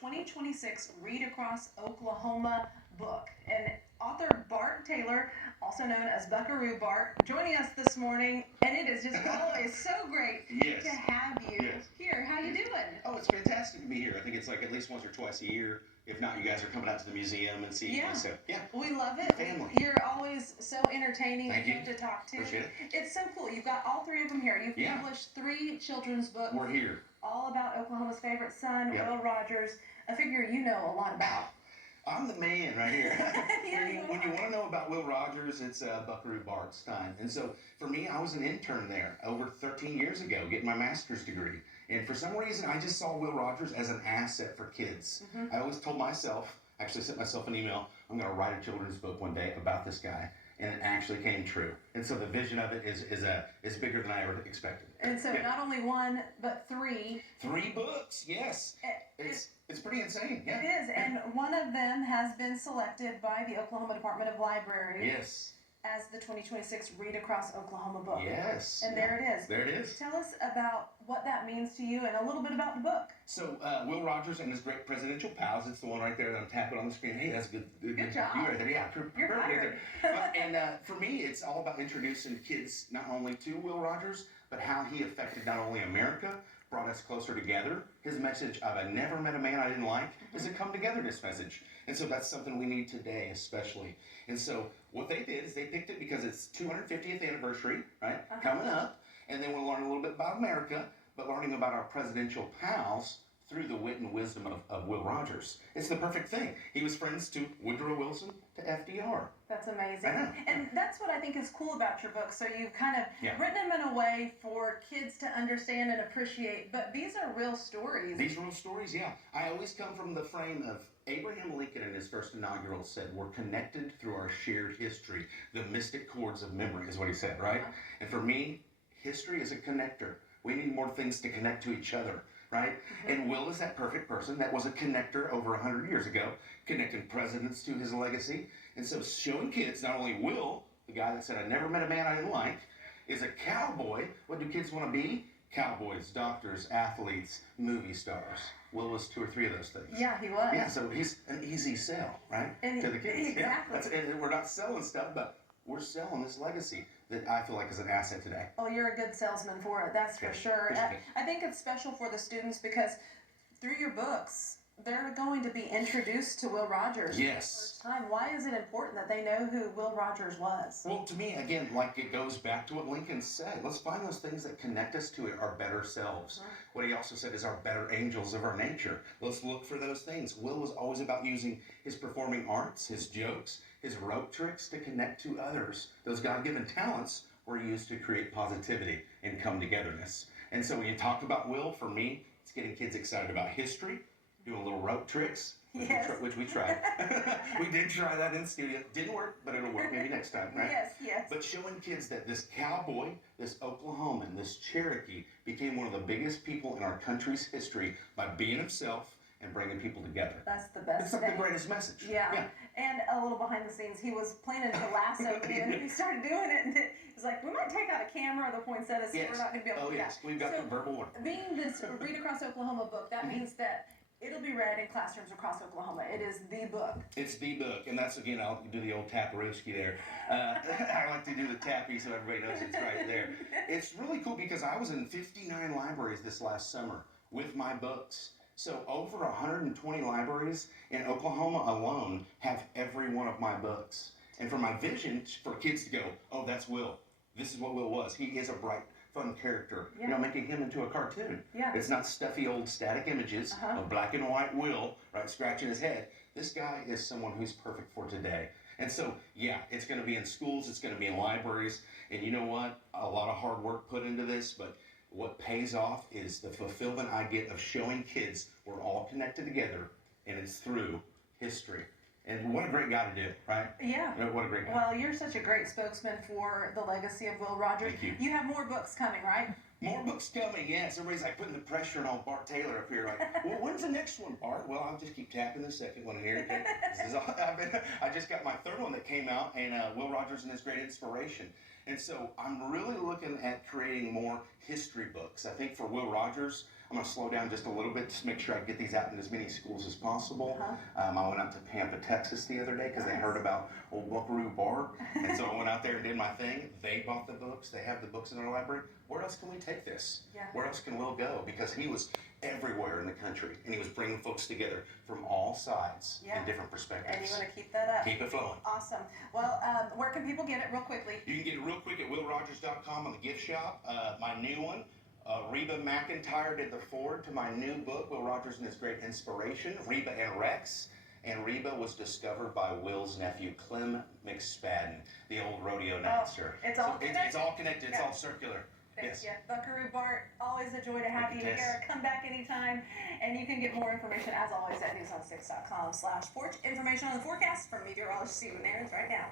2026 Read Across Oklahoma book. And author Bart Taylor, also known as Buckaroo Bart, joining us this morning. And it is just always so great Yes. to have you here. How you doing? Oh, it's fantastic to be here. I think it's like at least once or twice a year. If not, you guys are coming out to the museum and seeing me. So, yeah. We love it. Family. You're always so entertaining Thank and you. fun to talk to. Appreciate it. It's so cool. You've got all three of them here. You've published 3 children's books. We're here. All about Oklahoma's favorite son, Yep. Will Rogers, a figure you know a lot about. I'm the man right here. Yeah, when you want to know about Will Rogers, it's Buckaroo Bart's time. And so for me, I was an intern there over 13 years ago, getting my master's degree. And for some reason, I just saw Will Rogers as an asset for kids. I always told myself, actually sent myself an email, I'm going to write a children's book one day about this guy. And it actually came true. And so the vision of it is bigger than I ever expected. And so not only 1, but 3. 3 books, yes. It's pretty insane, yeah. It is, and one of them has been selected by the Oklahoma Department of Library. Yes. As the 2026 Read Across Oklahoma book. Yes. And there it is. There it is. Tell us about what that means to you and a little bit about the book. So, Will Rogers and his great presidential pals, it's the one right there that I'm tapping on the screen. Hey, that's good. Good job. You right there, yeah. You're hired. And for me, it's all about introducing kids not only to Will Rogers, but how he affected not only America, brought us closer together. His message of I never met a man I didn't like is a come togetherness message. And so that's something we need today, especially. And so what they did is they picked it because it's 250th anniversary, right, coming up, and they want to learn a little bit about America, but learning about our presidential pals through the wit and wisdom of Will Rogers. It's the perfect thing. He was friends to Woodrow Wilson to FDR. That's amazing. I know. And that's what I think is cool about your book. So you've kind of written them in a way for kids to understand and appreciate, but these are real stories. These are real stories, yeah. I always come from the frame of Abraham Lincoln in his first inaugural said, we're connected through our shared history. The mystic chords of memory is what he said, right? And for me, history is a connector. We need more things to connect to each other, right? And Will is that perfect person that was a connector over 100 years ago, connecting presidents to his legacy. And so showing kids, not only Will, the guy that said, I never met a man I didn't like, is a cowboy. What do kids want to be? Cowboys, doctors, athletes, movie stars. Will was 2 or 3 of those things. Yeah, he was. Yeah, so he's an easy sell, right? And to the kids. Exactly. Yeah, and we're not selling stuff, but we're selling this legacy that I feel like is an asset today. Oh, you're a good salesman for it, that's for sure. I think it's special for the students because through your books, they're going to be introduced to Will Rogers for the first time. Why is it important that they know who Will Rogers was? Well, to me, again, like it goes back to what Lincoln said. Let's find those things that connect us to our better selves. What he also said is our better angels of our nature. Let's look for those things. Will was always about using his performing arts, his jokes, his rope tricks to connect to others. Those God-given talents were used to create positivity and come-togetherness. And so when you talk about Will, for me, it's getting kids excited about history, doing little rope tricks, which we tried. We did try that in studio. Didn't work, but it'll work maybe next time, right? Yes. But showing kids that this cowboy, this Oklahoman, this Cherokee became one of the biggest people in our country's history by being himself and bringing people together. That's the best. It's like the greatest message. Yeah. And a little behind the scenes, he was planning to lasso me, and he started doing it, and it was like, we might take out a camera or the poinsettias, so we're not going to be able to do that. We've got the verbal one. Being this Read Across Oklahoma book, that means that it'll be read in classrooms across Oklahoma. It is the book. It's the book, and that's, again, I'll do the old taparooski there. I like to do the tappy so everybody knows it's right there. It's really cool because I was in 59 libraries this last summer with my books. So over 120 libraries in Oklahoma alone have every one of my books. And for my vision, for kids to go, oh, that's Will. This is what Will was. He is a bright, fun character. You know, making him into a cartoon. It's not stuffy old static images of black and white Will, right, scratching his head. This guy is someone who's perfect for today. And so, yeah, it's going to be in schools, it's going to be in libraries, and you know what? A lot of hard work put into this, but what pays off is the fulfillment I get of showing kids we're all connected together, and it's through history. And what a great guy to do, right? Yeah. What a great guy. Well, you're such a great spokesman for the legacy of Will Rogers. Thank you. You have more books coming, right? More books coming, yes. Everybody's like putting the pressure on Bart Taylor up here. Like, well, when's the next one, Bart? Well, I'll just keep tapping the second one here. Okay? I just got my third one that came out, and Will Rogers and His Great Inspiration. And so I'm really looking at creating more history books. I think for Will Rogers, I'm going to slow down just a little bit to make sure I get these out in as many schools as possible. I went out to Pampa, Texas the other day because they heard about old Buckaroo Bart. And so I went out there and did my thing. They bought the books. They have the books in their library. Where else can we take this? Where else can Will go? Because he was everywhere in the country, and he was bringing folks together from all sides and different perspectives. And you want to keep that up. Keep it flowing. Awesome. Well, where can people get it real quickly? You can get it real quick at willrogers.com on the gift shop. My new one, Reba McEntire did the foreword to my new book, Will Rogers and His Great Inspiration, Reba and Rex. And Reba was discovered by Will's nephew, Clem McSpadden, the old rodeo announcer. It's all connected. It's all connected. It's all circular. Yes. Yeah, Buckaroo Bart, always a joy to have you here. Come back anytime. And you can get more information, as always, at newson6.com/porch. Information on the forecast from meteorologist Stephen Aarons right now.